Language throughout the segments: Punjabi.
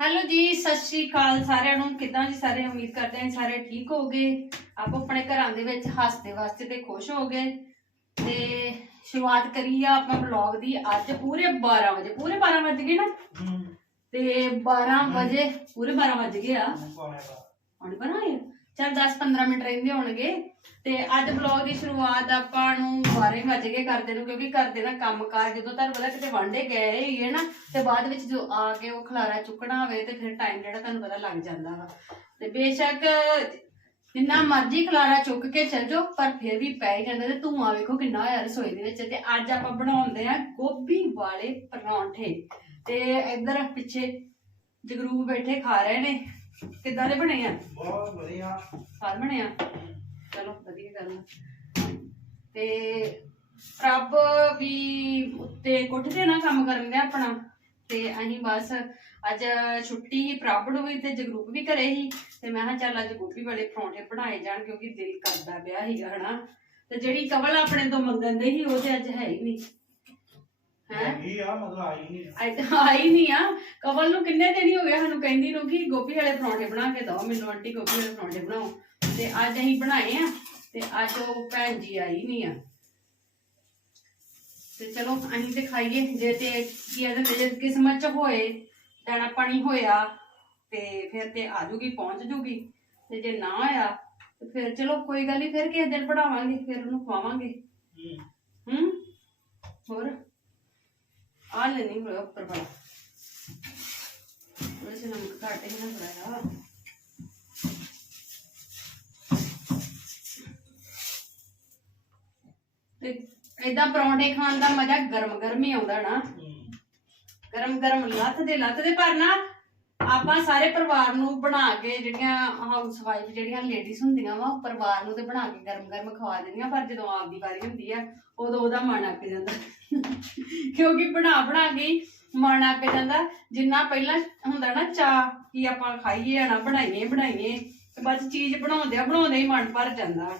ਹੈਲੋ ਜੀ ਸਤਿ ਸ਼੍ਰੀ ਅਕਾਲ ਸਾਰਿਆਂ ਨੂੰ। ਕਿਦਾਂ ਜੀ ਸਾਰੇ? ਉਮੀਦ ਕਰਦੇ ਹਾਂ ਸਾਰੇ ਠੀਕ ਹੋਗੇ। ਆਪੋ ਆਪਣੇ ਘਰਾਂ ਦੇ ਵਿੱਚ ਹੱਸਦੇ ਵਾਸਤੇ ਤੇ ਖੁਸ਼ ਹੋਗੇ। ਤੇ ਸ਼ੁਰੂਆਤ ਕਰੀ ਆ ਆਪਾਂ ਵਲੌਗ ਦੀ। ਅੱਜ ਪੂਰੇ 12 ਵਜੇ ਪੂਰੇ 12 ਵਜ ਗਏ ਨਾ? ਤੇ 12 ਵਜੇ ਪੂਰੇ 12 ਵਜ ਗਏ ਆ। ਹੁਣ ਬਣਾਏ? ਚਲ 10-15 ਮਿੰਟ ਰਹਿੰਦੇ ਹੋਣਗੇ। ਤੇ ਅੱਜ ਵਲੌਗ ਦੀ ਸ਼ੁਰੂਆਤ ਆਪਾਂ ਨੂੰ 12 ਵਜ ਗਏ ਕਰਦੇ ਨੂੰ, ਕਿਉਂਕਿ ਕਰਦੇ ਦਾ ਕੰਮਕਾਰ ਜਦੋਂ ਤੁਹਾਨੂੰ ਪਤਾ ਕਿਤੇ ਵਾਂਡੇ ਗਏ ਹੀ ਨਾ, ਤੇ ਬਾਅਦ ਵਿੱਚ ਜੋ ਆ ਕੇ ਉਹ ਖਲਾਰਾ ਚੁੱਕਣਾ ਹੋਵੇ ਤੇ ਫਿਰ ਟਾਈਮ ਜਿਹੜਾ ਤੁਹਾਨੂੰ ਪਤਾ ਲੱਗ ਜਾਂਦਾ ਵਾ। ਤੇ ਬੇਸ਼ੱਕ ਜਿੰਨਾ ਮਰਜ਼ੀ ਖਲਾਰਾ ਚੁੱਕ ਕੇ ਚੱਲ ਜਾਓ, ਪਰ ਫਿਰ ਵੀ ਪੈ ਹੀ ਜਾਂਦਾ ਤੇ ਧੂਆਂ ਵੇਖੋ ਕਿੰਨਾ ਹੋਇਆ ਰਸੋਈ ਦੇ ਵਿੱਚ। ਤੇ ਅੱਜ ਆਪਾਂ ਬਣਾਉਂਦੇ ਆ ਗੋਭੀ ਵਾਲੇ ਪਰੌਂਠੇ। ਤੇ ਇੱਧਰ ਪਿੱਛੇ ਜਗਰੂਪ ਬੈਠੇ ਖਾ ਰਹੇ ਨੇ। ਕਿੱਦਾਂ ਦੇ ਬਣੇ ਆ? ਬਹੁਤ ਵਧੀਆ। ਸਾਲ ਬਣੇ ਆ? ਚਲੋ ਵਧੀਆ ਗੱਲ ਆ। ਤੇ ਪ੍ਰਭ ਵੀ ਉੱਤੇ ਕੋਠੇ ਤੇ ਨਾ ਕੰਮ ਕਰਨ ਦੇ ਆਪਣਾ। ਤੇ ਅਸੀਂ ਬਸ ਅੱਜ ਛੁੱਟੀ ਹੀ ਪ੍ਰਭ ਨੂੰ ਵੀ ਤੇ ਜਗਰੂਪ ਵੀ ਘਰੇ ਹੀ ਤੇ ਮੈਂ ਕਿਹਾ ਚੱਲ ਅੱਜ ਗੋਭੀ ਵਾਲੇ ਪਰੌਂਠੇ ਬਣਾਏ ਜਾਣ ਕਿਉਂਕਿ ਦਿਲ ਕਰਦਾ ਪਿਆ ਸੀਗਾ ਹਨਾ। ਤੇ ਜਿਹੜੀ ਕਵਲ ਆਪਣੇ ਤੋਂ ਮੰਗਣ ਦੇ ਸੀ ਉਹ ਤੇ ਅੱਜ ਹੈ ਹੀ ਨਹੀਂ। ਹੈ? ਇਹ ਆ ਮਤਲਬ ਆਈ ਨਹੀਂ ਅੱਜ ਆਈ ਨਹੀਂ ਆ। ਕਵਲ ਨੂੰ ਕਿੰਨੇ ਦਿਨ ਹੀ ਹੋ ਗਏ ਸਾਨੂੰ ਕਹਿੰਦੀ ਨੂੰ ਕਿ ਗੋਭੀ ਵਾਲੇ ਪਰੌਂਠੇ ਬਣਾ ਕੇ ਦਿਓ ਮੈਨੂੰ ਆਂਟੀ ਗੋਭੀ ਵਾਲੇ ਪਰੌਂਠੇ ਬਣਾਓ। ਤੇ ਅੱਜ ਅਸੀਂ ਬਣਾਏ ਆ ਤੇ ਅੱਜ ਉਹ ਭੈਣ ਜੀ ਆਈ ਨਹੀਂ ਆ। ਤੇ ਚਲੋ ਅਸੀਂ ਤੇ ਖਾਈਏ। ਜੇ ਤੇ ਕੀ ਆ ਜੇ ਕਿਸਮਤ ਚ ਹੋਏ ਦਾਣਾ ਪਾਣੀ ਹੋਇਆ ਤੇ ਫਿਰ ਤੇ ਆ ਜੂਗੀ ਪਹੁੰਚ ਜੂਗੀ। ਤੇ ਜੇ ਨਾ ਆਇਆ ਤੇ ਫਿਰ ਚਲੋ ਕੋਈ ਗੱਲ ਨਹੀਂ ਫਿਰ ਕਿਸੇ ਦਿਨ ਬਣਾਵਾਂਗੇ ਫਿਰ ਉਹਨੂੰ ਖਵਾਵਾਂਗੇ। ਹੂੰ? ਹੋਰ? ਆ ਲੈਣੀ ਹੋਇਆ ਉੱਪਰ ਵਾਲਾ। ਥੋੜਾ ਜਿਹਾ ਨਮਕ ਘੱਟ ਹੀ ਨਾ ਥੋੜਾ ਤੇ ਪਰੌਂਠੇ ਖਾਣ ਦਾ ਮਜ਼ਾ ਗਰਮ ਗਰਮ ਹੀ ਆਉਂਦਾ ਨਾ। ਗਰਮ ਗਰਮ ਲੱਥ ਦੇ ਲੱਥ ਦੇ ਪਰ ਨਾ ਆਪਾਂ ਸਾਰੇ ਪਰਿਵਾਰ ਨੂੰ ਬਣਾ ਕੇ ਜਿਹੜੀਆਂ ਹਾਊਸ ਵਾਈਫ ਜਿਹੜੀਆਂ ਲੇਡੀਜ਼ ਹੁੰਦੀਆਂ ਵਾ ਪਰਿਵਾਰ ਨੂੰ ਤੇ ਬਣਾ ਕੇ ਗਰਮ ਗਰਮ ਖਵਾ ਦਿੰਦੀਆਂ, ਪਰ ਜਦੋਂ ਆਪਦੀ ਵਾਰੀ ਹੁੰਦੀ ਆ, ਉਦੋਂ ਉਹਦਾ ਮਨ ਅੱਕ ਜਾਂਦਾ। ਕਿਉਂਕਿ ਬਣਾ ਬਣਾ ਕੇ ਮਨ ਅੱਕ ਜਾਂਦਾ। ਜਿੰਨਾ ਪਹਿਲਾਂ ਹੁੰਦਾ ਨਾ ਚਾ ਕਿ ਆਪਾਂ ਖਾਈਏ ਨਾ ਬਣਾਈਏ ਬਣਾਈਏ, ਤੇ ਬਸ ਚੀਜ਼ ਬਣਾਉਂਦੇ ਆ, ਬਣਾਉਂਦੇ ਹੀ ਮਨ ਭਰ ਜਾਂਦਾ।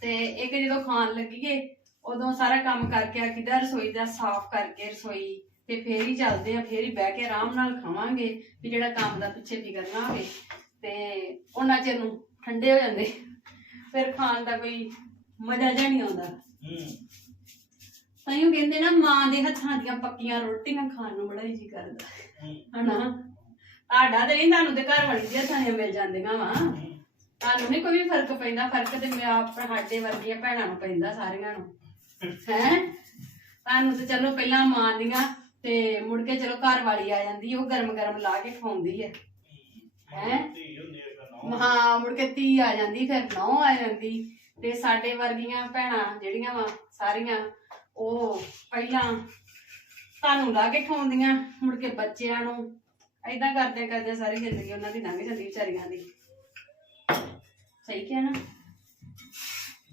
ਤੇ ਇੱਕ ਜਦੋਂ ਖਾਣ ਲੱਗੀਏ, ਉਦੋਂ ਸਾਰਾ ਕੰਮ ਕਰਕੇ ਆ ਕਿਦਾ ਰਸੋਈ ਦਾ ਸਾਫ਼ ਕਰਕੇ ਰਸੋਈ, ਤੇ ਫੇਰ ਹੀ ਚੱਲਦੇ ਆ, ਫੇਰ ਹੀ ਬਹਿ ਕੇ ਆਰਾਮ ਨਾਲ ਖਾਵਾਂਗੇ, ਵੀ ਜਿਹੜਾ ਕੰਮ ਦਾ ਪਿੱਛੇ ਫਿਕਰ ਨਾ ਹੋਵੇ। ਤੇ ਉਹਨਾਂ ਚਿਰ ਨੂੰ ਠੰਡੇ ਹੋ ਜਾਂਦੇ। ਫਿਰ ਖਾਣ ਦਾ ਕੋਈ ਮਜ਼ਾ ਜਿਹਾ ਨਹੀਂ ਆਉਂਦਾ। ਤਾਈਓ ਕਹਿੰਦੇ ਨਾ ਮਾਂ ਦੇ ਹੱਥਾਂ ਦੀਆਂ ਪੱਕੀਆਂ ਰੋਟੀਆਂ ਖਾਣ ਨੂੰ ਬੜਾ ਜੀ ਕਰਦਾ। ਹਨਾ? ਤੁਹਾਡਾ ਤੇ ਨਹੀਂ ਤੁਹਾਨੂੰ ਤੇ ਘਰ ਵਾਲੀ ਦੀਆਂ ਥਾਂ ਮਿਲ ਜਾਂਦੀਆਂ ਵਾ। ਤੁਹਾਨੂੰ ਨਹੀਂ ਕੋਈ ਵੀ ਫ਼ਰਕ ਪੈਂਦਾ ਫ਼ਰਕ ਤੇ ਮੈਂ ਆਪ ਸਾਡੇ ਵਰਗੀਆਂ ਭੈਣਾਂ ਨੂੰ ਪੈਂਦਾ ਸਾਰਿਆਂ ਨੂੰ। ਹੈ? ਤੁਹਾਨੂੰ ਤੇ ਚਲੋ ਪਹਿਲਾਂ ਮਾਂ ਦੀਆਂ ਤੇ ਮੁੜ ਕੇ ਚਲੋ ਘਰ ਵਾਲੀ ਆ ਜਾਂਦੀ ਉਹ ਗਰਮ ਗਰਮ ਲਾ ਕੇ ਖਵਾਉਂਦੀ ਹੈ। ਹੈਂ? ਹਾਂ ਮੁੜ ਕੇ ਧੀ ਆ ਜਾਂਦੀ ਫਿਰ ਨੌ ਆ ਜਾਂਦੀ। ਤੇ ਸਾਡੇ ਵਰਗੀਆਂ ਭੈਣਾਂ ਜਿਹੜੀਆਂ ਵਾ ਸਾਰੀਆਂ ਉਹ ਪਹਿਲਾਂ ਤੁਹਾਨੂੰ ਲਾ ਕੇ ਖਵਾਉਂਦੀਆਂ ਮੁੜ ਕੇ ਬੱਚਿਆਂ ਨੂੰ। ਐਦਾਂ ਕਰਦੇ ਕਰਦੇ ਸਾਰੀ ਜ਼ਿੰਦਗੀ ਉਹਨਾਂ ਦੀ ਲੰਘ ਜਾਂਦੀ ਵਿਚਾਰੀਆਂ ਦੀ। ਸਹੀ ਕਿਹਾ ਨਾ?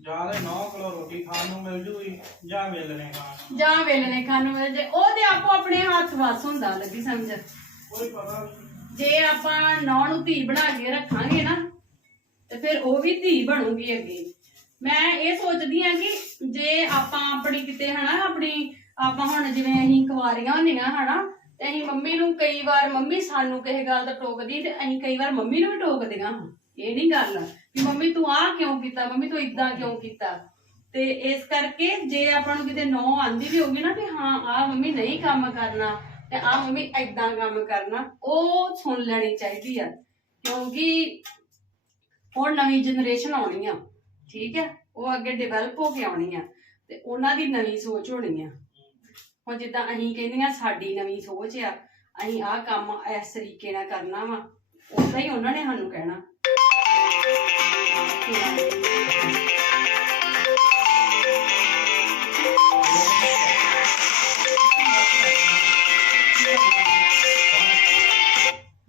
ਜਾਂ 9 ਕਿਲੋ ਰੋਟੀ ਖਾਣ ਨੂੰ ਮਿਲ ਜੂਗੀ ਜਾਂ ਵੇਲਣੇ ਖਾਣ ਨੂੰ। ਜਾਂ ਵੇਲਣੇ ਖਾਣ ਨੂੰ ਮਿਲ ਜੇ ਉਹ ਤੇ ਆਪੋ ਆਪਣੇ ਹੱਥ ਵਸ ਹੁੰਦਾ ਲੱਗੀ ਸਮਝ। ਕੋਈ ਪਤਾ ਨਹੀਂ। ਜੇ ਆਪਾਂ ਨੌ ਨੂੰ ਧੀ ਬਣਾ ਕੇ ਰੱਖਾਂਗੇ ਨਾ ਤੇ ਫਿਰ ਉਹ ਵੀ ਧੀ ਬਣੂਗੀ ਅੱਗੇ। ਮੈਂ ਇਹ ਸੋਚਦੀ ਆ ਕਿ ਜੇ ਆਪਾਂ ਆਪਣੀ ਕਿਤੇ ਹਨਾ, ਆਪਣੀ, ਆਪਾਂ ਹੁਣ ਜਿਵੇਂ ਅਸੀਂ ਕੁਵਾਰੀਆਂ ਹੁੰਦੀਆਂ ਹਨਾ, ਤੇ ਅਸੀਂ ਮੰਮੀ ਨੂੰ ਕਈ ਵਾਰ ਮੰਮੀ ਸਾਨੂੰ ਕਿਸੇ ਗੱਲ ਦਾ ਟੋਕਦੀ ਤੇ ਅਸੀਂ ਕਈ ਵਾਰ ਮੰਮੀ ਨੂੰ ਵੀ ਟੋਕਦੀਆਂ ਹਾਂ। ਇਹ ਨਹੀਂ ਗੱਲ ਕਿ ਮੰਮੀ ਤੂੰ ਆਹ ਕਿਉਂ ਕੀਤਾ, ਮੰਮੀ ਤੂੰ ਇਦਾਂ ਕਿਉਂ ਕੀਤਾ। ਤੇ ਇਸ ਕਰਕੇ ਜੇ ਆਪਾਂ ਨੂੰ ਕਿਤੇ ਨੌ ਆਂਦੀ ਵੀ ਹੋਗੀ ਨਾ ਵੀ ਹਾਂ, ਆਹ ਮੰਮੀ ਨਹੀਂ ਕੰਮ ਕਰਨਾ ਤੇ ਆਹ ਮੰਮੀ ਏਦਾਂ ਕੰਮ ਕਰਨਾ, ਉਹ ਸੁਣ ਲੈਣੀ ਚਾਹੀਦੀ ਆ। ਕਿਉਂਕਿ ਹੁਣ ਨਵੀਂ ਜਨਰੇਸ਼ਨ ਆਉਣੀ ਆ। ਠੀਕ ਹੈ? ਉਹ ਅੱਗੇ ਡਿਵੈਲਪ ਹੋ ਕੇ ਆਉਣੀ ਆ ਤੇ ਉਹਨਾਂ ਦੀ ਨਵੀਂ ਸੋਚ ਹੋਣੀ ਆ। ਹੁਣ ਜਿੱਦਾਂ ਅਸੀਂ ਕਹਿੰਦੀਆਂ ਸਾਡੀ ਨਵੀਂ ਸੋਚ ਆ ਅਸੀਂ ਆਹ ਕੰਮ ਇਸ ਤਰੀਕੇ ਨਾਲ ਕਰਨਾ ਵਾ ਉਦਾਂ ਹੀ ਉਹਨਾਂ ਨੇ ਸਾਨੂੰ ਕਹਿਣਾ।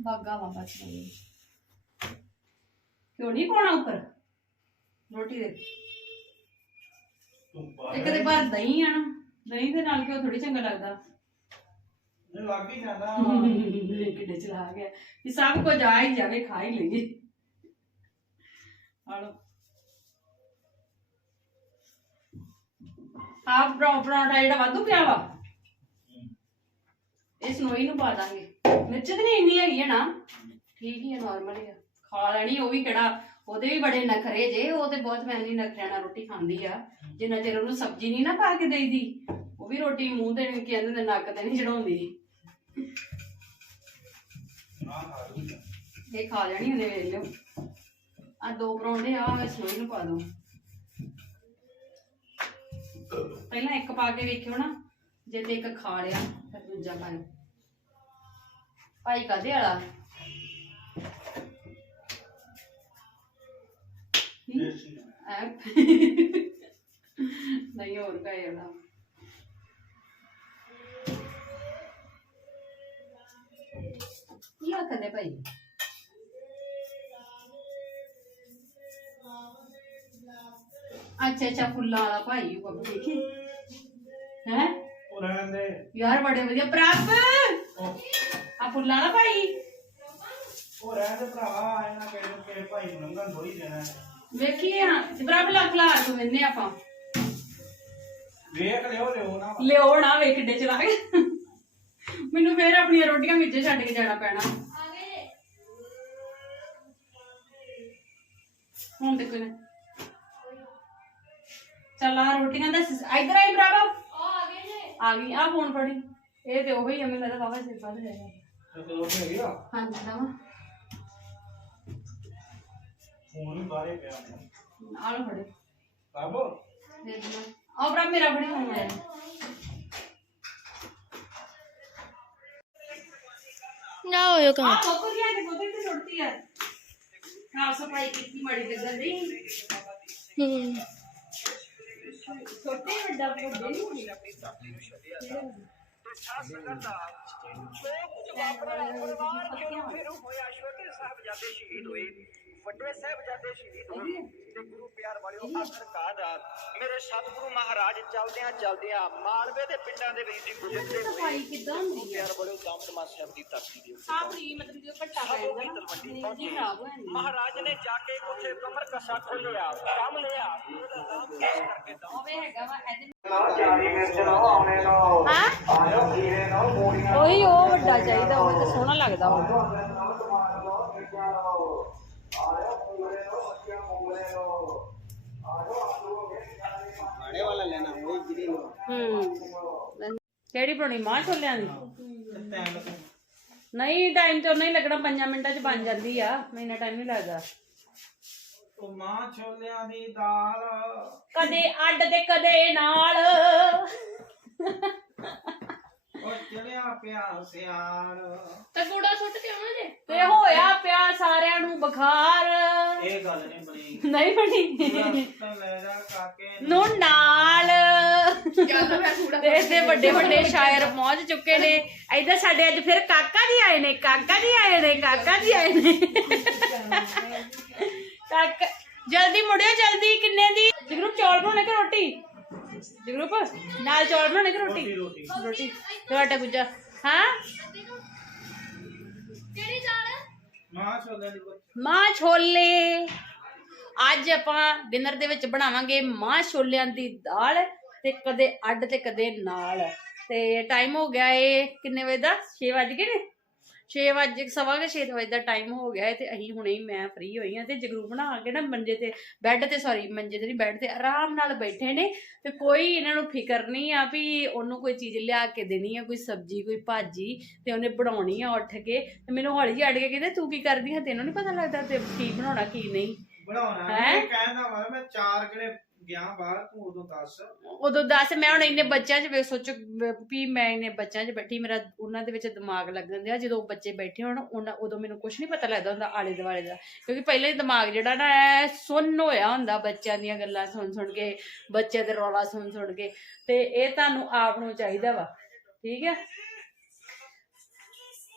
ਬਾਗਾ ਵਾ ਬਸ ਨਹੀਂ ਕਿਉਂ ਨਹੀਂ ਪਾਉਣਾ ਉੱਪਰ? ਰੋਟੀ ਦੇ। ਤੂੰ ਇੱਕ ਤੇ ਬਾਹਰ ਦਹੀਂ ਆ ਨਾ ਦਹੀਂ ਦੇ ਨਾਲ ਕਿਉਂ ਥੋੜੀ ਚੰਗਾ ਲੱਗਦਾ? ਲੱਗ ਹੀ ਜਾਂਦਾ। ਕਿੱਡੇ ਚਲਾ ਗਿਆ ਕਿ ਸਭ ਕੁਝ ਆ ਹੀ ਜਾਵੇ ਖਾ ਹੀ ਲਈਏ। ਆਲੋ ਆਪ ਪਰੌਂਠਾ ਜਿਹੜਾ ਵਾਧੂ ਪਿਆ ਵਾ ਇਹ ਸਨੋਈ ਨੂੰ ਪਾ ਦਾਂਗੇ। ਮਿਰਚ ਤੇ ਨਹੀਂ ਇੰਨੀ ਹੈਗੀ ਹੈ ਨਾ। ਠੀਕ ਹੀ ਹੈ ਨਾਰਮਲ ਹੀ ਆ। ਖਾ ਲੈਣੀ ਉਹ ਵੀ ਕਿਹੜਾ ਉਹਦੇ ਵੀ ਬੜੇ ਨਖਰੇ ਜੇ ਉਹ ਤੇ ਬਹੁਤ ਮੈਨੀ ਨਖਰਿਆਂ ਨਾਲ ਰੋਟੀ ਖਾਂਦੀ ਆ। ਜਿੰਨਾ ਚਿਰ ਉਹਨੂੰ ਸਬਜ਼ੀ ਨਹੀਂ ਨਾ ਪਾ ਕੇ ਦੇਈਦੀ ਉਹ ਵੀ ਰੋਟੀ ਮੂੰਹ ਤੇ ਨਹੀਂ ਕਹਿੰਦੇ ਨੇ ਨੱਕ ਤੇ ਨਹੀਂ ਚੜਾਉਂਦੀ। ਇਹ ਖਾ ਲੈਣੀ ਉਹਨੇ ਵੇਖ ਲਿਓ ਆ ਦੋ ਪਰੌਂਠੇ ਆ ਮੈਂ ਸਨੋਈ ਨੂੰ ਪਾ ਦੂੰ। ਪਹਿਲਾਂ ਇੱਕ ਪਾ ਕੇ ਵੇਖਿਓ ਨਾ ਜੇ ਤੇ ਇੱਕ ਖਾ ਲਿਆ ਫਿਰ ਦੂਜਾ ਪਾਇਓ ਭਾਈ ਕਾਦੇ ਵਾਲਾ? ਨਹੀਂ ਹੋਰ ਕਾਏ ਵਾਲਾ ਕੀ ਆਖਦੇ ਭਾਈ? ਅੱਛਾ ਅੱਛਾ ਫੁੱਲਾਂ ਵਾਲਾ ਭਾਈ ਉਹ ਦੇਖੀ। ਹੈ? ਉਹ ਰਹਿਣ ਦੇ। ਯਾਰ ਬੜੇ ਵਧੀਆ। ਪ੍ਰਭ ਆ ਫੁੱਲਾਂ ਵਾਲਾ ਭਾਈ। ਉਹ ਰਹਿਣ ਦੇ ਭਰਾਵਾ ਇਹਨਾਂ ਕਿਹੜੇ ਕਿਹੜੇ ਭਾਈ ਨੂੰ ਲੰਘਣ ਥੋੜੀ ਦੇਣਾ ਹੈ। ਵੇਖੀ ਹਾਂ ਲੱਖ ਲਾ ਤੋਂ ਮੈਨੇ ਆਪਾਂ। ਵੇਖ ਲਿਓ ਲਿਓ ਨਾ। ਲਿਓ ਨਾ ਵੇ ਕਿੱਡੇ ਚਲਾ ਕੇ ਮੈਨੂੰ ਫੇਰ ਆਪਣੀਆਂ ਰੋਟੀਆਂ ਵਿੱਚ ਛੱਡ ਕੇ ਜਾਣਾ ਪੈਣਾ। ਹੁਣ ਦੇਖੋ ਨਾ ਚੱਲ ਆ ਰੋਟੀਆਂ ਦਾ ਇੱਧਰ ਆਈ ਬਰਾਬਰ। ਆ ਗਈ ਆ ਫੋਨ ਫੜੀ। ਇਹ ਤੇ ਉਹੀ ਆ ਮੈਨੂੰ ਲੱਗਦਾ ਬਾਬਾ ਸਿਰ ਪਾ ਜਾਏਗਾ ਹੈਗੀ ਆ ਹਾਂਜੀ ਦਵਾ ਫੋਨ ਹੀ ਬਾਹਰੇ ਪਿਆ ਆ ਲੋ ਫੜੇ। ਬਾਬੋ। ਦੇ ਦਿਓ ਆ ਬਰਾ ਮੇਰਾ ਫੜੀ ਹੁਣ ਮੈਂ ਨਾ ਹੋਇਓ ਕੰਮ। ਆ ਕੋਕੋ ਲਿਆ ਕੇ ਬੋਤਲ ਤੇ ਸੁੱਟਤੀ ਆ? ਸਾਫ਼ ਸਫ਼ਾਈ ਕੀਤੀ ਮਾੜੀ ਲੱਗਣ ਦੀ ਹੂੰ ਛੋਟੇ ਵੱਡਾ ਵੱਡੇ ਨਹੀਂ ਹੁੰਦੇ ਫਿਰ ਹੋਇਆ ਛੋਟੇ ਸਾਹਿਬਜ਼ਾਦੇ ਸ਼ਹੀਦ ਹੋਏ। ਵੱਡੇ ਸਾਹਿਬਜ਼ਾਦੇ ਸ਼ਹੀਦ ਹੋਏ ਤੇ ਗੁਰੂ ਪਿਆਰ ਵਾਲਿਓ ਆਖਰਕਾਰ ਮੇਰੇ ਸਤਿਗੁਰੂ ਮਹਾਰਾਜ ਚਲਦਿਆਂ ਚਲਦਿਆਂ ਮਾਲਵੇ ਦੇ ਪਿੰਡਾਂ ਦੇ ਵਿੱਚ ਦੀ ਗੁਜ਼ਰਦੇ ਹੋਏ ਸਫ਼ਾਈ ਕਿਦਾਂ ਹੁੰਦੀ ਆ? ਪਿਆਰ ਵਾਲਿਓ ਦਮਦਮਾ ਸਾਹਿਬ ਦੀ ਧਰਤੀ ਦੇ ਉੱਤੇ ਨਹੀਂ ਮਤਲਬ ਘੱਟਾ ਜੀ ਖਰਾਬ ਹੋ ਜਾਂਦੀ ਮਹਾਰਾਜ ਨੇ ਜਾ ਕੇ ਉੱਥੇ ਕਮਰ ਕਸਾ ਖੋਲਿਆ ਕੰਮ ਲਿਆ। ਉਹਦਾ ਨਾਮ ਪੇਸ਼ ਕਰਕੇ ਦਮ ਹੋਵੇ ਹੈਗਾ ਵਾ ਇਹਦੇ ਉਹੀ ਉਹ। ਵੱਡਾ ਚਾਹੀਦਾ ਉਹ ਤੇ ਸੋਹਣਾ ਲੱਗਦਾ ਉਹ ਹੂੰ ਕਿਹੜੀ ਬਣਾਉਣੀ? ਮਾਂ ਛੋਲਿਆਂ ਦੀ? ਨਹੀਂ ਟਾਈਮ ਤੇ ਨਹੀਂ ਲੱਗਣਾ 5 ਮਿੰਟਾਂ ਚ ਬਣ ਜਾਂਦੀ ਆ। ਮੈਨਾਂ ਟਾਈਮ ਨਹੀਂ ਲੱਗਦਾ। ਉਹ ਮਾਂ ਛੋਲਿਆਂ ਦੀ ਦਾਲ। ਕਦੇ ਅੱਡ ਤੇ ਕਦੇ ਨਾਲ। ਉਹ ਚੜਿਆ ਪਿਆ ਸਿਆਲ। ਤੇ ਕੂੜਾ ਸੁੱਟ ਕੇ ਆਉਣਾ ਜੇ? ਤੇ ਹੋਇਆ ਪਿਆ ਸਾਰਿਆਂ ਨੂੰ ਬੁਖਾਰ। ਇਹ ਗੱਲ ਨਹੀਂ ਬਣੀ। ਨਹੀਂ ਬਣੀ? ਤਾਂ ਜਾ ਕਾਕੇ ਨੂੰ। ਨਾਲ। ਤੇ ਇਸਦੇ ਵੱਡੇ ਵੱਡੇ ਸ਼ਾਇਰ ਪਹੁੰਚ ਚੁੱਕੇ ਨੇ। ਇਧਰ ਸਾਡੇ ਅੱਜ ਫਿਰ ਕਾਕਾ ਜੀ ਆਏ ਨੇ ਕਾਕਾ ਜੀ ਆਏ ਨੇ ਕਾਕਾ ਜੀ ਆਏ ਨੇ। ਕਾਕਾ ਜਲਦੀ ਮੁੜਿਓ ਜਲਦੀ। ਕਿੰਨੇ ਦੀ? ਜਗਰੂਪ ਚੌਲ ਬਣਾਉਣੇ ਕਿ ਰੋਟੀ? ਜਗਰੂਪ ਨਾਲ ਚੌਲ ਬਣਾਉਣੇ ਕਿ ਰੋਟੀ ਰੋਟੀ ਰੋਟੀ ਤੁਹਾਡਾ ਗੁੱਜਾ ਹਾਂ ਕਿਹੜੀ ਚਾਲ ਮਾਂ ਛੋਲਿਆਂ ਦੀ ਬੱਚੀ ਮਾਂ ਛੋਲੇ ਅੱਜ ਆਪਾਂ ਡਿਨਰ ਦੇ ਵਿੱਚ ਬਣਾਵਾਂਗੇ ਮਾਂ ਛੋਲਿਆਂ ਦੀ ਦਾਲ ਤੇ ਕਦੇ ਅੱਡ ਤੇ ਕਦੇ ਨਾਲ ਤੇ ਟਾਈਮ ਹੋ ਗਿਆ ਏ ਕਿੰਨੇ ਵਜੇ ਦਾ 6 ਵਜ ਗਏ ਨੇ 6 ਵਜੇ, ਸਵਾ ਕੇ 6 ਵਜੇ ਦਾ ਟਾਈਮ ਹੋ ਗਿਆ ਏ ਤੇ ਅਸੀਂ ਹੁਣੇ ਹੀ ਮੈਂ ਫ੍ਰੀ ਹੋਈ ਹਾਂ ਤੇ ਜਗਰੂ ਬਣਾ ਕੇ ਨਾ ਮੰਜੇ ਤੇ ਬੈੱਡ ਤੇ ਸੌਰੀ ਮੰਜੇ ਤੇ ਨਹੀਂ ਬੈੱਡ ਤੇ ਆਰਾਮ ਨਾਲ ਬੈਠੇ ਨੇ ਤੇ ਕੋਈ ਇਹਨਾਂ ਨੂੰ ਫਿਕਰ ਨਹੀਂ ਆ ਵੀ ਉਹਨੂੰ ਕੋਈ ਚੀਜ਼ ਲਿਆ ਕੇ ਦੇਣੀ ਆ, ਕੋਈ ਸਬਜ਼ੀ, ਕੋਈ ਭਾਜੀ ਤੇ ਉਹਨੇ ਬਣਾਉਣੀ ਆ ਉੱਠ ਕੇ ਤੇ ਮੈਨੂੰ ਹੌਲੀ ਜਿਹੀ ਅੜ ਕੇ ਕਹਿੰਦੇ, ਤੂੰ ਕੀ ਕਰਦੀ ਹੈ ਤੈਨੂੰ ਨਹੀਂ ਪਤਾ ਲੱਗਦਾ ਤੇ ਕੀ ਬਣਾਉਣਾ, ਕੀ ਨਹੀਂ। ਬਣਾਉਣਾ ਹੈਂ? ਇਹ ਕਹਿੰਦਾ ਵਾ ਮੈਂ ਚਾਰ ਕਿਲੇ ਗਿਆ ਬਾਹਰ ਤੂੰ ਉਦੋਂ ਦੱਸ। ਉਦੋਂ ਦੱਸ ਮੈਂ ਹੁਣ ਇੰਨੇ ਬੱਚਿਆਂ 'ਚ ਵੇ ਸੋਚੋ ਵੀ ਮੈਂ ਇੰਨੇ ਬੱਚਿਆਂ 'ਚ ਬੈਠੀ ਮੇਰਾ ਉਹਨਾਂ ਦੇ ਵਿੱਚ ਦਿਮਾਗ ਲੱਗਣ ਦਿਆ ਜਦੋਂ ਬੱਚੇ ਬੈਠੇ ਹੋਣ ਉਹਨਾਂ ਉਦੋਂ ਮੈਨੂੰ ਕੁਝ ਨਹੀਂ ਪਤਾ ਲੱਗਦਾ ਹੁੰਦਾ ਆਲੇ ਦੁਆਲੇ ਦਾ। ਕਿਉਂਕਿ ਪਹਿਲੇ ਦਿਮਾਗ ਜਿਹੜਾ ਨਾ ਐ ਸੁੰਨ ਹੋਇਆ ਹੁੰਦਾ ਬੱਚਿਆਂ ਦੀਆਂ ਗੱਲਾਂ ਸੁਣ ਸੁਣ ਕੇ ਬੱਚੇ ਦੇ ਰੌਲਾ ਸੁਣ ਸੁਣ ਕੇ ਤੇ ਇਹ ਤੁਹਾਨੂੰ ਆਪ ਨੂੰ ਚਾਹੀਦਾ ਵਾ। ਠੀਕ ਹੈ?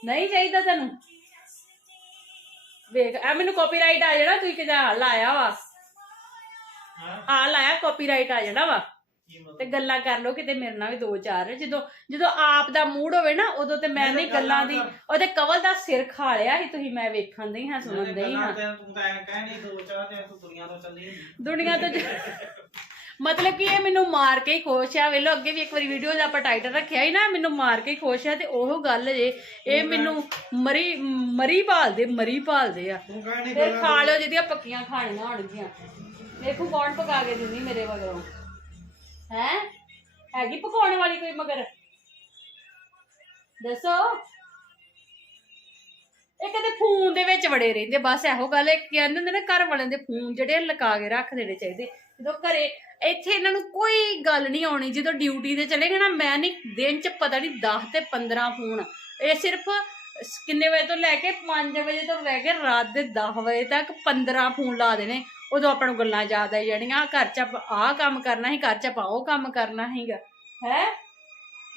ਨਹੀਂ ਚਾਹੀਦਾ ਤੁਹਾਨੂੰ ਵੇਖ ਆ ਮੈਨੂੰ ਕਾਪੀਰਾਈਟ ਆ ਜਾਣਾ ਤੁਸੀਂ ਕਿਦਾਂ ਲਾਇਆ ਵਾ। ਹਾਂ ਆ ਲਾਇਆ ਕਾਪੀਰਾਈਟ ਆ ਜਾਣਾ ਵਾ। ਤੇ ਗੱਲਾਂ ਕਰ ਲਓ ਕਿਤੇ ਮੇਰੇ ਨਾਲ ਵੀ ਦੋ ਚਾਰ ਜਦੋਂ ਜਦੋਂ ਆਪ ਦਾ ਮੂਡ ਹੋਵੇ ਨਾ ਉਦੋਂ ਤੇ ਮੈਂ ਨਹੀਂ ਗੱਲਾਂ ਦੀ ਉਹਦੇ ਕਵਲ ਦਾ ਸਿਰ ਖਾ ਲਿਆ ਸੀ ਤੁਸੀਂ ਮੈਂ ਵੇਖਣ ਦੀ ਹਾਂ ਸੁਣਨ ਦੀ ਹਾਂ। ਤੂੰ ਤਾਂ ਐਂ ਕਹਿ ਨਹੀਂ ਦੋ ਚਾਰ ਦਿਨ ਤੂੰ ਦੁਨੀਆ ਤੋਂ ਚੱਲੀ। ਦੁਨੀਆ ਤੋਂ ਮਤਲਬ ਕਿ ਇਹ ਮੈਨੂੰ ਮਾਰ ਕੇ ਹੀ ਖੁਸ਼ ਆ। ਵੇਲੋ ਅੱਗੇ ਵੀ ਇੱਕ ਵਾਰੀ ਵੀਡੀਓ ਦਾ ਆਪਾਂ ਟਾਈਟਲ ਰੱਖਿਆ ਸੀ ਨਾ ਮੈਨੂੰ ਮਾਰ ਕੇ ਹੀ ਖੁਸ਼ ਆ ਤੇ ਉਹ ਗੱਲ ਜੇ ਇਹ ਮੈਨੂੰ ਮਰੀ ਮਰੀ ਭਾਲਦੇ ਮਰੀ ਭਾਲਦੇ ਆ। ਤੂੰ ਕਹਿਣੀ ਫਿਰ ਖਾ ਲਿਓ ਜਿਹਦੀਆਂ ਪੱਕੀਆਂ ਖਾਣੀਆਂ ਹੋਣਗੀਆਂ ਦੇਖੋ ਕੌਣ ਪਕਾ ਕੇ ਦਿੰਦੀ ਮੇਰੇ ਮਗਰੋਂ ਹੈ? ਹੈਗੀ ਪਕਾਉਣ ਵਾਲੀ ਕੋਈ ਮਗਰ? ਦੱਸੋ। ਇਹ ਕਦੇ ਫੋਨ ਦੇ ਵਿੱਚ ਵੜੇ ਰਹਿੰਦੇ ਬਸ ਇਹੋ ਗੱਲ ਹੈ। ਕਹਿੰਦੇ ਹੁੰਦੇ ਨੇ ਘਰ ਵਾਲਿਆਂ ਦੇ ਫੋਨ ਜਿਹੜੇ ਲਗਾ ਕੇ ਰੱਖ ਦੇਣੇ ਚਾਹੀਦੇ। ਜਦੋਂ ਘਰੇ ਇੱਥੇ ਇਹਨਾਂ ਨੂੰ ਕੋਈ ਗੱਲ ਨਹੀਂ ਆਉਣੀ, ਜਦੋਂ ਡਿਊਟੀ ਤੇ ਚਲੇ ਗਏ ਨਾ, ਮੈਂ ਨਹੀਂ ਦਿਨ ਚ ਪਤਾ ਨਹੀਂ 10 ਤੇ 15 ਫੋਨ ਇਹ ਸਿਰਫ ਕਿੰਨੇ ਵਜੇ ਤੋਂ ਲੈ ਕੇ 5 ਵਜੇ ਤੋਂ ਲੈ ਕੇ ਰਾਤ ਦੇ 10 ਵਜੇ ਤੱਕ 15 ਫੋਨ ਲਾ ਦੇਣੇ। ਉਦੋਂ ਆਪਾਂ ਨੂੰ ਗੱਲਾਂ ਯਾਦ ਆ ਜਾਣੀਆਂ ਘਰ ਚ ਆਪਾਂ ਆਹ ਕੰਮ ਕਰਨਾ ਸੀ, ਘਰ ਚ ਆਪਾਂ ਉਹ ਕੰਮ ਕਰਨਾ ਸੀਗਾ। ਹੈ?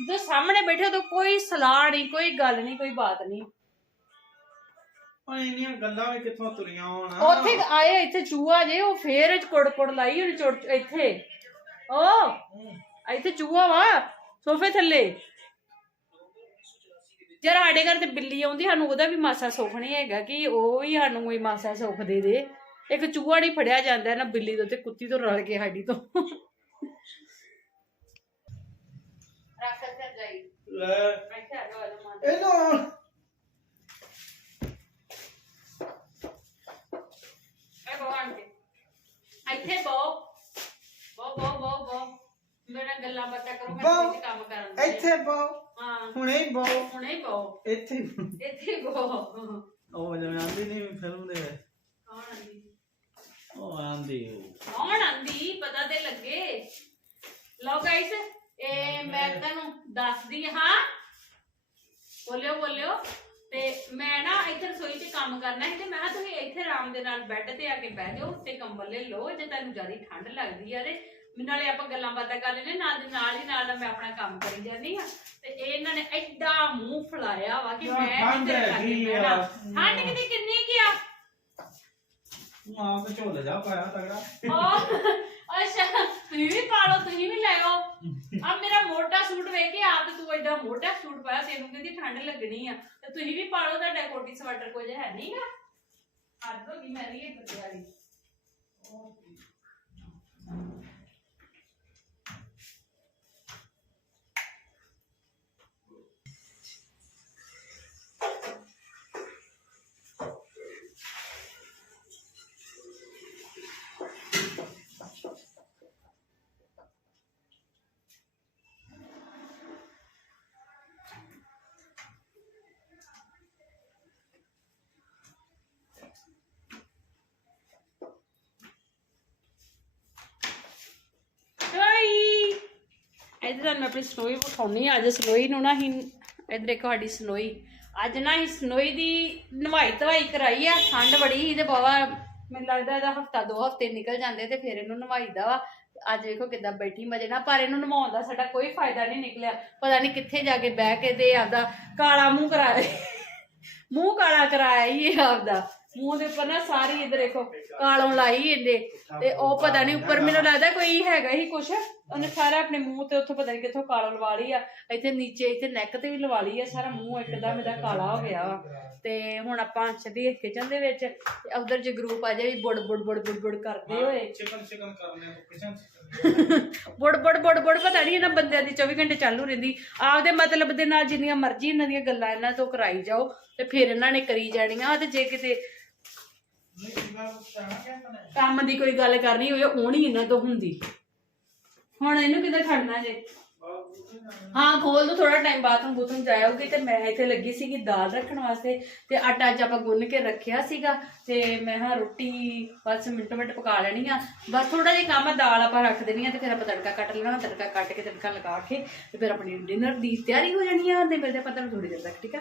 ਜਦੋਂ ਸਾਹਮਣੇ ਬੈਠੇ ਉਦੋਂ ਕੋਈ ਸਲਾਹ ਨਹੀਂ ਕੋਈ ਗੱਲ ਨਹੀਂ ਕੋਈ ਬਾਤ ਨਹੀਂ ਓਏ ਇੰਨੀਆਂ ਗੱਲਾਂ ਵੀ ਕਿੱਥੋਂ ਤੁਰੀਆਂ ਹੋਣ? ਉੱਥੇ ਆਏ ਇੱਥੇ ਚੂਹਾ ਜੇ ਉਹ ਫੇਰ ਕੁੜ ਕੁੜ ਲਾਈ ਉਹਨੇ ਚੁੜ ਇੱਥੇ। ਓ ਇੱਥੇ ਚੂਹਾ ਵਾ ਸੋਫੇ ਥੱਲੇ। ਜਰ ਸਾਡੇ ਘਰ ਤੇ ਬਿੱਲੀ ਆਉਂਦੀ ਸਾਨੂੰ ਉਹਦਾ ਵੀ ਮਾਸਾ ਸੁੱਖ ਨਹੀਂ ਹੈਗਾ ਕਿ ਉਹ ਹੀ ਸਾਨੂੰ ਕੋਈ ਮਾਸਾ ਸੁੱਖ ਦੇ ਦੇ। ਇੱਕ ਚੂਹਾ ਨਹੀਂ ਫੜਿਆ ਜਾਂਦਾ ਨਾ ਬਿੱਲੀ ਤੋਂ ਤੇ ਕੁੱਤੀ ਤੋਂ ਰਲ ਕੇ ਸਾਡੀ ਤੋਂ। ਰੱਖ ਲੈ ਇਹਨੂੰ ਐ ਭਗਵਾਨ ਕੇ ਇੱਥੇ ਬੋ ਬੋ ਬੋ ਬੋ ਬੋ ਮੇਰਾ ਗੱਲਾਂ ਬਾਤਾਂ ਕਰੋ ਮੈਂ ਬਹੋ। ਕੰਮ ਕਰਨ ਦੀ ਇੱਥੇ ਬਹੁ। ਹਾਂ। ਹੁਣੇ ਹੀ ਬਹੁ। ਹੁਣੇ ਹੀ ਬੋ ਇੱਥੇ ਇੱਥੇ ਬੋ ਉਹ ਜਿਵੇਂ ਆਂਦੀ ਨਹੀਂ ਫਿਲਮ ਦੇ। ਕੌਣ ਆਂਦੀ? ਉਹ ਆਂਦੀ ਉਹ ਕੌਣ ਆਂਦੀ? ਪਤਾ ਤੇ ਲੱਗੇ। ਲਓ ਗਾਇਸ ਇਹ ਮੈਂ ਤੁਹਾਨੂੰ ਦੱਸਦੀ ਹਾਂ। ਬੋਲਿਓ ਬੋਲਿਓ। ਤੇ ਮੈਂ ਨਾ ਇੱਥੇ ਰਸੋਈ 'ਚ ਕੰਮ ਕਰਨਾ ਹੈ ਤੇ ਮੈਂ ਕਿਹਾ ਤੁਸੀਂ ਇੱਥੇ ਆਰਾਮ ਦੇ ਨਾਲ ਬੈੱਡ ਤੇ ਆ ਕੇ ਬਹਿ ਜਾਓ ਤੇ ਕੰਬਲ ਲੈ ਲਓ ਜੇ ਤੁਹਾਨੂੰ ਜ਼ਿਆਦਾ ਠੰਡ ਲੱਗਦੀ ਆ ਤੇ ਨਾਲੇ ਆਪਾਂ ਗੱਲਾਂ ਬਾਤਾਂ ਕਰ ਲੈਣੇ ਨਾਲ ਦੇ ਨਾਲ ਹੀ ਨਾਲ ਮੈਂ ਆਪਣਾ ਕੰਮ ਕਰੀ ਜਾਂਦੀ ਆ ਤੇ ਇਹ ਇਹਨਾਂ ਨੇ ਐਡਾ ਮੂੰਹ ਫਲਾਇਆ ਵਾ ਕਿ ਯਾਰ, ਮੈਂ ਠੰਡ ਹੈਗੀ ਲੱਗੀ ਆ। ਠੰਡ ਕਿਤੇ ਕਿੰਨੀ ਕੀ ਆ? ਤੂੰ ਆਪ ਝੋਲ ਜਾ ਪਾਇਆ ਤਗੜਾ। ਉਹ ਅੱਛਾ ਤੁਸੀਂ ਵੀ ਪਾ ਲਓ ਤੁਸੀਂ ਵੀ ਲੈ ਆਓ। ਆ ਮੇਰਾ ਮੋਟਾ ਸੂਟ ਵੇਖ ਕੇ ਆਪ ਤੇ ਐਡਾ ਮੋਟਾ ਸੂਟ ਪਾਇਆ ਤੈਨੂੰ ਕਹਿੰਦੀ ਠੰਡ ਲੱਗਣੀ ਆ। ਤੇ ਤੁਸੀਂ ਵੀ ਪਾ ਲਓ ਤੁਹਾਡਾ ਕੋਟੀ ਸਵੈਟਰ ਕੁਝ ਹੈ ਨਹੀਂਗਾ ਹੱਦ ਹੋ ਗਈ ਮੈਂ ਵੀ ਇਹ ਬੰਦੇ ਵਾਲੀ ਇਧਰ ਤੁਹਾਨੂੰ ਮੈਂ ਆਪਣੀ ਸਨੋਈ ਵਿਖਾਉਣੀ ਅੱਜ ਸਨੋਈ ਨੂੰ ਨਾ ਹੀ ਇਧਰ ਦੇਖੋ ਸਾਡੀ ਸਨੋਈ। ਅੱਜ ਨਾ ਹੀ ਸਨੋਈ ਦੀ ਨਵਾਈ ਧਵਾਈ ਕਰਾਈ ਆ। ਠੰਡ ਬੜੀ ਸੀ ਤੇ ਬਾਵਾ ਮੈਨੂੰ ਲੱਗਦਾ ਇਹਦਾ ਹਫਤਾ, ਦੋ ਹਫ਼ਤੇ ਨਿਕਲ ਜਾਂਦੇ ਤੇ ਫਿਰ ਇਹਨੂੰ ਨਵਾਈਦਾ ਵਾ। ਅੱਜ ਵੇਖੋ ਕਿੱਦਾਂ ਬੈਠੀ ਮਜੇ ਨਾਲ, ਪਰ ਇਹਨੂੰ ਨਵਾਉਣ ਦਾ ਸਾਡਾ ਕੋਈ ਫਾਇਦਾ ਨਹੀਂ ਨਿਕਲਿਆ। ਪਤਾ ਨਹੀਂ ਕਿੱਥੇ ਜਾ ਕੇ ਬਹਿ ਕੇ ਤੇ ਆਪਦਾ ਕਾਲਾ ਮੂੰਹ ਕਰਾਇਆ ਮੂੰਹ ਕਾਲਾ ਕਰਾਇਆ ਹੀ ਇਹ ਆਪਦਾ। ਮੂੰਹ ਦੇ ਉੱਪਰ ਨਾ ਸਾਰੀ ਇਧਰ ਦੇਖੋ ਕਾਲੋਂ ਲਾਈ ਇਹਦੇ। ਤੇ ਉਹ ਪਤਾ ਨਹੀਂ ਉੱਪਰ ਮੈਨੂੰ ਲੱਗਦਾ ਕੋਈ ਹੈਗਾ ਹੀ ਕੁਛ। ਉਹਨੇ ਸਾਰਾ ਆਪਣੇ ਮੂੰਹ ਤੇ ਉੱਥੋਂ ਪਤਾ ਨਹੀਂ ਕਿੱਥੋਂ ਕਾਲੋਂ ਲਵਾ ਲਈ ਆ। ਇੱਥੇ ਨੀਚੇ ਇੱਥੇ ਨੈਕ ਤੇ ਵੀ ਲਵਾ ਲਈ ਆ। ਸਾਰਾ ਮੂੰਹ ਇੱਕਦਮ ਇਹਦਾ ਕਾਲਾ ਹੋ ਗਿਆ ਵਾ। ਤੇ ਹੁਣ ਆਪਾਂ ਚੱਲੀਏ ਕਿਚਨ ਦੇ ਵਿੱਚ ਤੇ ਉਧਰ ਜੇ ਗਰੂਪ ਆ ਜਾਏ ਬੁੜ ਬੁੜ ਬੁੜ ਬੁੜ ਬੁੜ ਕਰਦੇ ਹੋਏ। ਚਿਕਨ ਚਿਕਨ ਕਰਨੇ ਕਿਚਨ ਬੁੜ ਬੁੜ ਬੁੜ ਬੁੜ ਪਤਾ ਨਹੀਂ ਇਹਨਾਂ ਬੰਦਿਆਂ ਦੀ 24 ਘੰਟੇ ਚਾਲੂ ਰਹਿੰਦੀ। ਆਪਦੇ ਮਤਲਬ ਦੇ ਨਾਲ ਜਿੰਨੀਆਂ ਮਰਜ਼ੀ ਇਹਨਾਂ ਦੀਆਂ ਗੱਲਾਂ ਇਹਨਾਂ ਤੋਂ ਕਰਾਈ ਜਾਓ ਤੇ ਫਿਰ ਇਹਨਾਂ ਨੇ ਕਰੀ ਜਾਣੀਆਂ। ਤੇ ਜੇ ਕਿਤੇ ਨਹੀਂ ਕਿਹਨਾਂ ਚਾਹਣਾ ਕਹਿੰਦਾ ਨੇ ਕੰਮ ਦੀ ਕੋਈ ਗੱਲ ਕਰਨੀ ਹੋਵੇ ਉਹ ਨਹੀਂ ਇਹਨਾਂ ਤੋਂ ਹੁੰਦੀ। ਹੁਣ ਇਹਨੂੰ ਕਿੱਧਰ ਖੜਨਾ ਜੇ? ਹਾਂ, ਖੋਲ ਦੋ ਥੋੜਾ ਟਾਈਮ ਬਾਥਰੂਮ ਬੂਥਰੂਮ ਜਾਇਓਗੇ ਤੇ ਮੈਂ ਇੱਥੇ ਲੱਗੀ ਸੀਗੀ ਦਾਲ ਰੱਖਣ ਵਾਸਤੇ ਤੇ ਆਟਾ ਅੱਜ ਆਪਾਂ ਗੁੰਨ ਕੇ ਰੱਖਿਆ ਸੀਗਾ ਤੇ ਮੈਂ ਹਾਂ ਰੋਟੀ ਬਸ ਮਿੰਟ ਮਿੰਟ ਪਕਾ ਲੈਣੀ ਆ। ਬਸ ਥੋੜਾ ਜਿਹਾ ਕੰਮ ਆ, ਦਾਲ ਆਪਾਂ ਰੱਖ ਦੇਣੀ ਆ ਤੇ ਫਿਰ ਆਪਾਂ ਤੜਕਾ ਕੱਟ ਲੈਣਾ, ਤੜਕਾ ਕੱਟ ਕੇ ਤੜਕਾ ਲਗਾ ਕੇ ਤੇ ਫਿਰ ਆਪਣੀ ਡਿਨਰ ਦੀ ਤਿਆਰੀ ਹੋ ਜਾਣੀ ਆ ਤੇ ਮਿਲਦੇ ਆਪਾਂ ਤੁਹਾਨੂੰ ਥੋੜੀ ਦੇਰ ਤੱਕ, ਠੀਕ ਆ?